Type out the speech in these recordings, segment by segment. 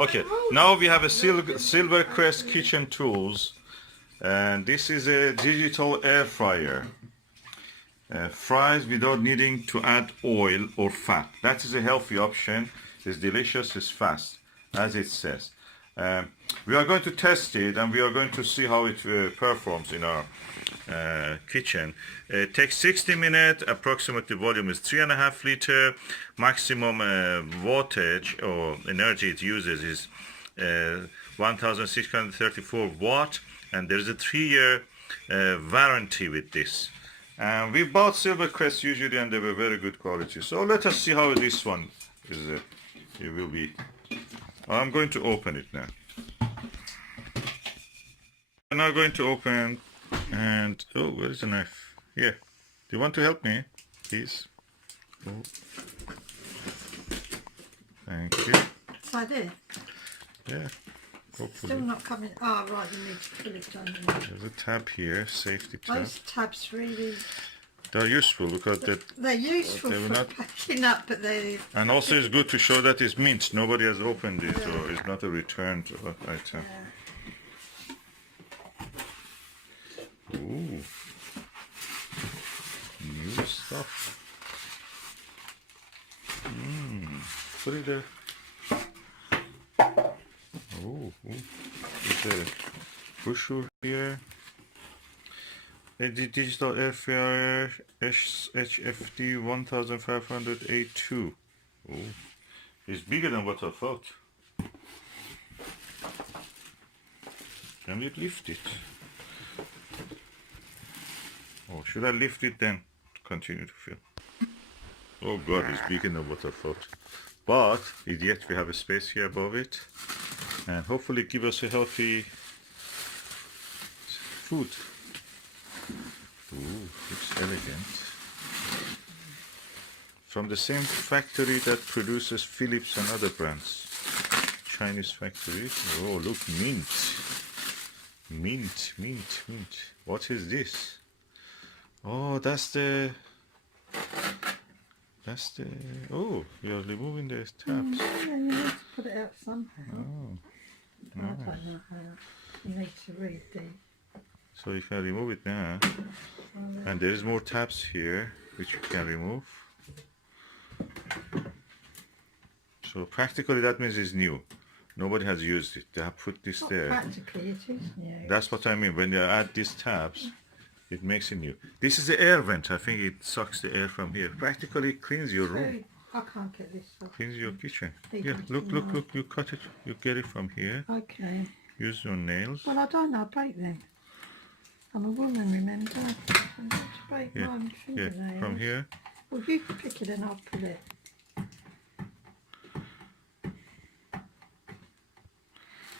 Okay, now we have a Silvercrest kitchen tools, and this is a digital air fryer. Fries without needing to add oil or fat. That is a healthy option. It's delicious, it's fast, as it says. We are going to test it and we are going to see how it performs in our kitchen. It takes 60 minutes, approximately volume is 3.5 liter, maximum wattage or energy it uses is 1634 watt, and there is a 3-year warranty with this. We bought Silvercrest usually and they were very good quality. So let us see how this one is. It will be. I'm going to open it now. I'm now going to open and oh, where is the knife? Here. Do you want to help me, please? Oh. Thank you. Like this? Yeah. Hopefully. Still not coming. Oh, right, you need to pull it down. There's a tab here, safety tab. Those tabs really... They're useful because they're useful for not packing up, but they... And also it's good to show that it's mint. Nobody has opened it, so it's not a returned item. Ooh. New stuff. Put it there. Oh, it's a pusher here. A digital air fryer HFD 1500A2. Oh, it's bigger than what I thought. Can we lift it? Oh, should I lift it then to continue to fill? Oh God, it's bigger than what I thought. But yet we have a space here above it, and hopefully give us a healthy food. Ooh, looks elegant. From the same factory that produces Philips and other brands. Chinese factory. Oh, look, mint. Mint, mint, mint. What is this? Oh, that's the... Oh, you're removing the tabs. Yeah, you need to put it out somehow. Oh, I don't know how. You need to read the... So you can remove it now. And there is more tabs here, which you can remove. So practically that means it's new. Nobody has used it. They have put this there. Practically it is new. That's what I mean. When you add these tabs, it makes it new. This is the air vent. I think it sucks the air from here. Practically cleans your room. I can't get this off. Cleans your kitchen. Yeah, look. You cut it. You get it from here. Okay. Use your nails. Well, I don't know. Bake them. I'm a woman, remember? I'm not to bake my fingernails. From here. Well, if you can pick it and I'll pull it.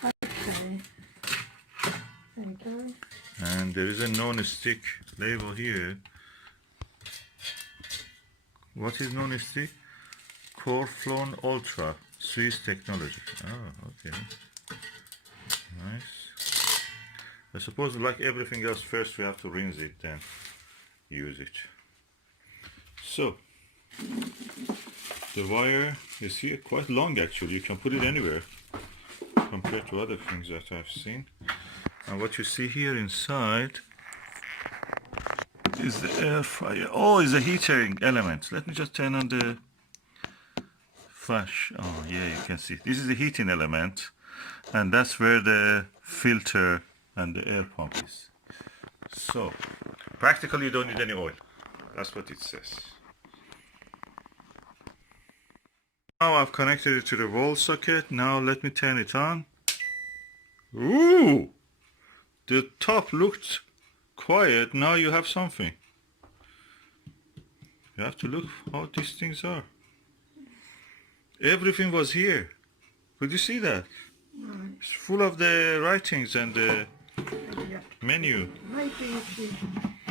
Okay. There we go. And there is a non-stick label here. What is non-stick? Coreflon Ultra Swiss technology. Oh, okay. Nice. I suppose like everything else, first we have to rinse it, then use it. So, the wire is here, quite long actually. You can put it anywhere compared to other things that I've seen. And what you see here inside is the air fryer. Oh, it's a heating element. Let me just turn on the flash. Oh yeah, you can see. This is the heating element, and that's where the filter and the air pump is. So, practically you don't need any oil. That's what it says. Now I've connected it to the wall socket. Now let me turn it on. Ooh! The top looked quiet. Now you have something. You have to look how these things are. Everything was here. Could you see that? Right. It's full of the writings and the menu. Maybe if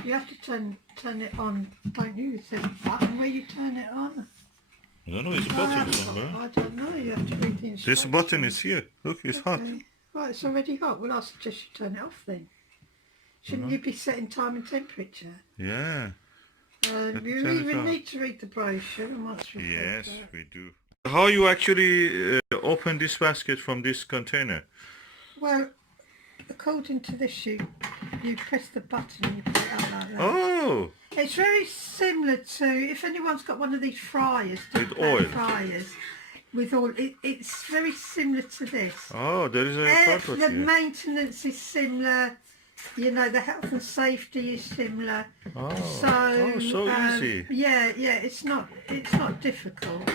you have to turn it on, don't you? It says button where you turn it on. I don't know, it's a button somewhere. I don't know, you have to read the instructions. This button is here. Look, it's hot. Right, it's already hot. Well, I suggest you turn it off then. Shouldn't you be setting time and temperature? Yeah. You even need to read the brochure. And once Yes, we do. How you actually open this basket from this container? Well, according to this, you press the button and you put it up like that. Oh, It's very similar to, if anyone's got one of these fryers, with oil. fryers, with oil, it's very similar to this. Oh, there is a cardboard The here. maintenance is similar, you know, the health and safety is similar. Oh, So easy. Yeah, it's not difficult.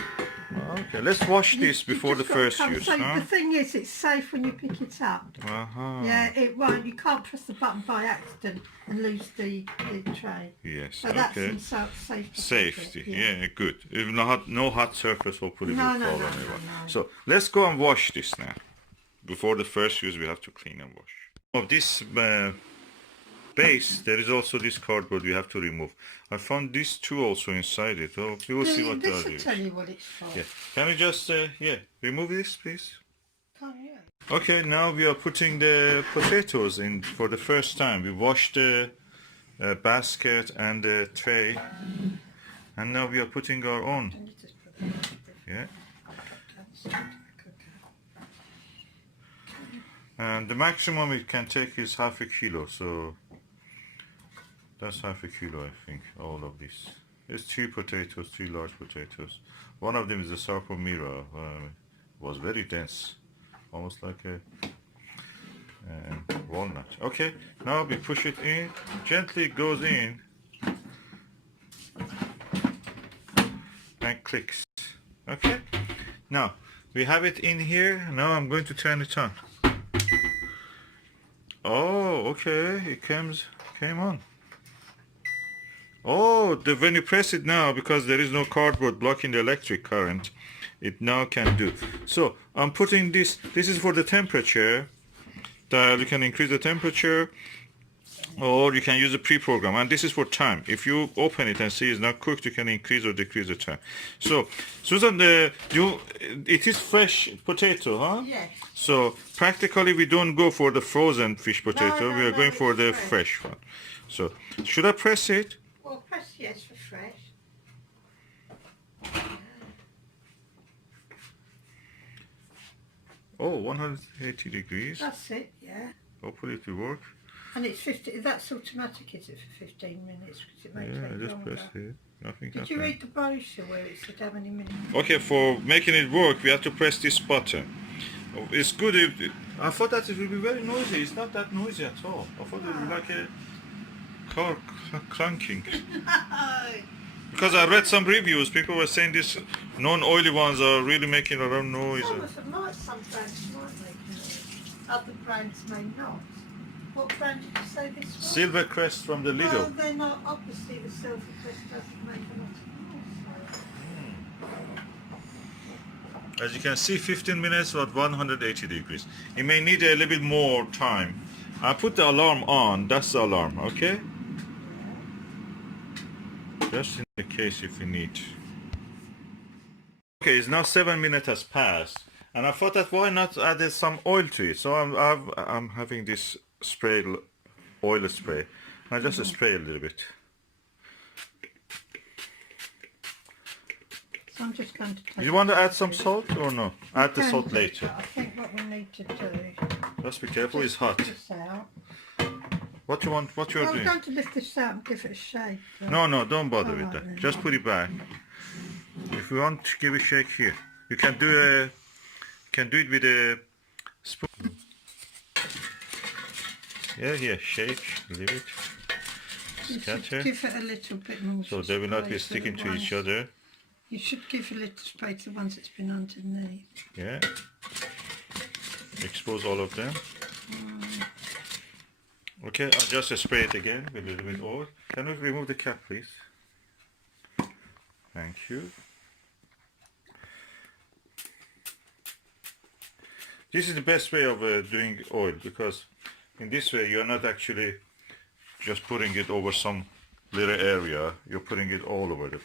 Okay, let's wash this before the just gotta first come- use. So Huh? the thing is, it's safe when you pick it up. Uh-huh. Yeah, it won't. You can't press the button by accident and lose the tray. Yes, So that's okay. in safety. Safety, yeah, good. If no hot surface, hopefully will fall on it. No. So let's go and wash this now. Before the first use, we have to clean and wash. Of this base, there is also this cardboard we have to remove. I found these two also inside it. Oh, we will see what they This are. will tell you what it's for. Yeah. Can we just remove this, please? Can't you? Okay, now we are putting the potatoes in for the first time. We washed the basket and the tray, and now we are putting our own. And you just put it in the Yeah. cooker. And the maximum it can take is half a kilo, so that's half a kilo, I think, all of this. It's 3 potatoes, 3 large potatoes. One of them is a sarpomira, was very dense, almost like a walnut. Okay, now we push it in, gently it goes in, and clicks. Okay, now we have it in here. Now I'm going to turn it on. Oh, okay, it came on. Oh, when you press it now, because there is no cardboard blocking the electric current, it now can do. So I'm putting this is for the temperature, that you can increase the temperature, or you can use a pre-program, and this is for time. If you open it and see it's not cooked, you can increase or decrease the time. So Susan, it is fresh potato, huh? Yes. So practically we don't go for the frozen fish potato, we are going for it's the fresh. fresh one. So should I press it? Well, press yes for fresh. Oh, 180 degrees. That's it, yeah. Hopefully it will work. And it's 50. That's automatic, is it, for 15 minutes? Because it may Yeah, I take just longer. pressed it. Nothing Did you happened. read the brochure where it said how many minutes? Okay, for making it work, we have to press this button. Oh, it's good if... I thought that it would be very noisy. It's not that noisy at all. I thought it would be like a car clanking. Because I read some reviews, people were saying this non-oily ones are really making a lot of noise. Some brands might make noise. Other brands may not. What brand did you say this was? Silvercrest from the Lidl. Well, they're not. Obviously, the Silvercrest doesn't make a lot of noise. As you can see, 15 minutes at 180 degrees. It may need a little bit more time. I put the alarm on. That's the alarm, okay? Just in the case if you need. Okay, it's now 7 minutes has passed, and I thought that why not add some oil to it? So I'm having this spray, oil spray. I just spray a little bit. So I'm just going to take. You want to add some salt or no? Add the salt later. I think what we need to do. Just be careful, it's hot. This out. What you want? What you're I'm doing? going to lift this out and give it a shake. No, don't bother with Alright that. then. Just put it back. If you want to give a shake here, you can do it with a spoon. Yeah, shake, leave it, You should scatter, give it a little bit more. so they will not be spray for sticking the to each ones- other. You should give a little spray to the ones that's been underneath. Yeah. Expose all of them. Okay, I'll just spray it again with a little bit oil. Can we remove the cap, please? Thank you. This is the best way of doing oil, because in this way you're not actually just putting it over some little area, you're putting it all over it.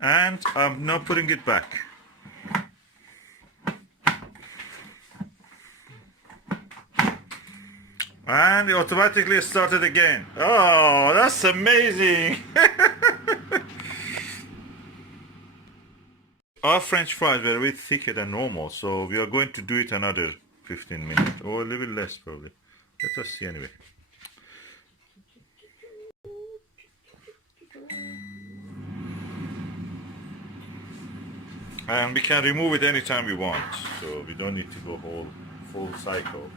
And I'm not putting it back. And it automatically started again. Oh, that's amazing. our French fries were a bit thicker than normal, so we are going to do it another 15 minutes or a little less probably. Let us see anyway. And we can remove it anytime we want, so we don't need to go full cycle.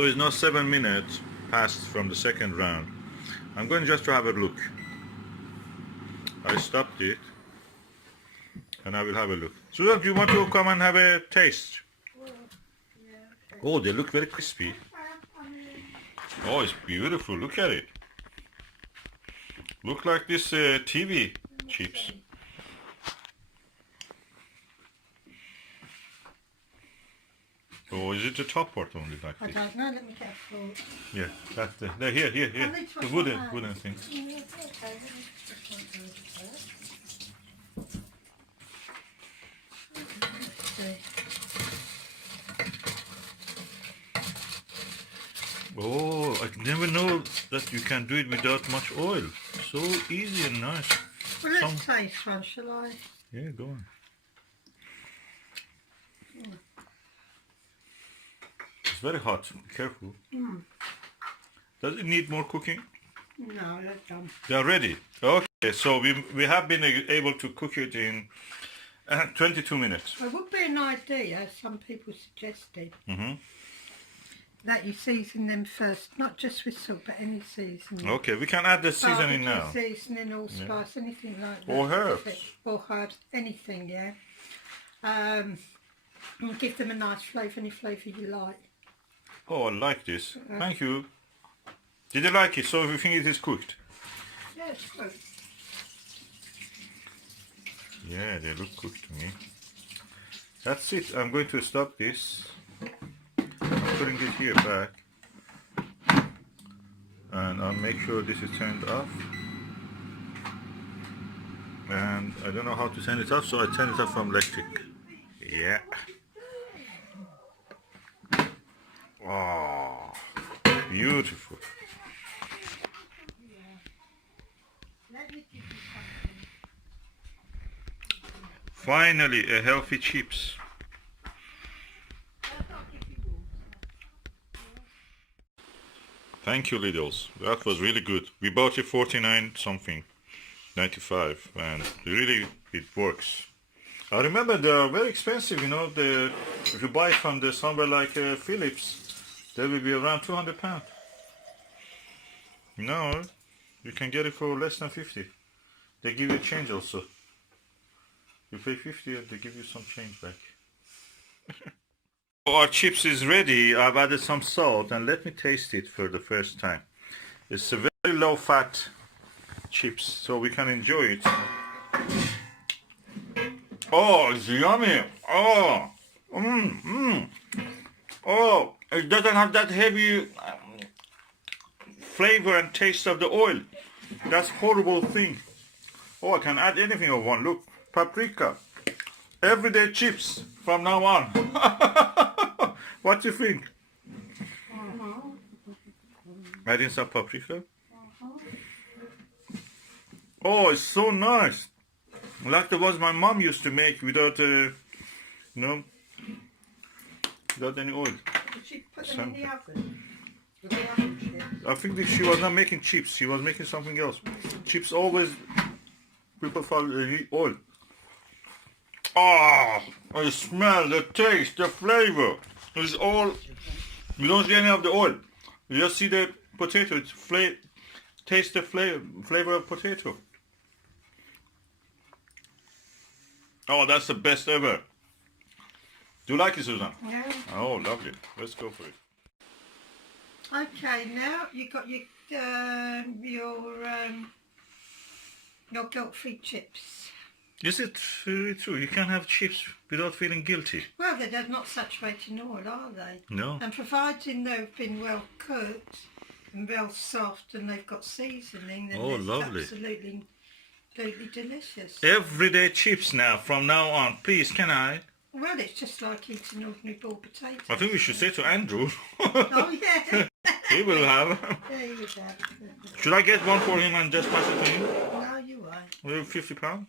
So it's now 7 minutes passed from the second round. I'm going just to have a look. I stopped it and I will have a look. Susan, do you want to come and have a taste? Oh, they look very crispy. Oh, it's beautiful. Look at it. Look like this TV chips. Or is it the top part only like I this? don't know, let me get a fork. Yeah, that's the here. The wooden thing. Yeah, okay, let me just want to look at that. Oh, I never know that you can do it without much oil. So easy and nice. Well, let's taste one, shall I? Yeah, go on. It's very hot. Be careful. Does it need more cooking? No, they're done. They're ready. Okay, so we have been able to cook it in 22 minutes. Well, it would be an idea, as some people suggested, Mm-hmm. that you season them first, not just with salt, but any seasoning. Okay, we can add the seasoning now. Barbecue seasoning, allspice, anything like that. Or herbs. Or herbs, anything, yeah. And give them a nice flavour, any flavour you like. Oh, I like this. Thank you. Did you like it? So you think it is cooked? Yeah, it's good. Yeah, they look cooked to me. That's it. I'm going to stop this. I'm putting this here back. And I'll make sure this is turned off. And I don't know how to turn it off, so I turn it off from electric. Yeah. Oh, beautiful. Finally, a healthy chips. Thank you, Lidl's. That was really good. We bought it 49 something, 95, and really it works. I remember they are very expensive. You know, if you buy it from somewhere like Philips, they will be around £200. No, you can get it for less than 50. They give you change also. You pay 50 and they give you some change back. Our chips is ready. I've added some salt and let me taste it for the first time. It's a very low fat chips, so we can enjoy it. Oh, it's yummy. Oh, oh, it doesn't have that heavy flavor and taste of the oil. That's horrible thing. Oh, I can add anything I want. Look, paprika. Everyday chips from now on. What do you think? Adding some paprika. Oh, it's so nice. Like the ones my mom used to make without, without any oil. Did she put them in the oven? With the oven chips? I think that she was not making chips. She was making something else. Chips always people need oil. Ah, the smell, the taste, the flavor. It's all. You don't see any of the oil. You just see the potato. It's taste the flavor of potato. Oh, that's the best ever. Do you like it, Susan? Yeah. Oh, lovely. Let's go for it. Okay, now you've got your guilt-free chips. Is it really true? You can't have chips without feeling guilty? Well, they're not saturated in oil, are they? No. And providing they've been well cooked and well soft and they've got seasoning, then Oh, it's lovely. absolutely delicious. Everyday chips now, from now on. Please, can I? Well, it's just like eating ordinary boiled potatoes. I think we should say to Andrew. Oh, yeah. He will have. There you go. Should I get one for him and just pass it to him? No, you won't. Will £50?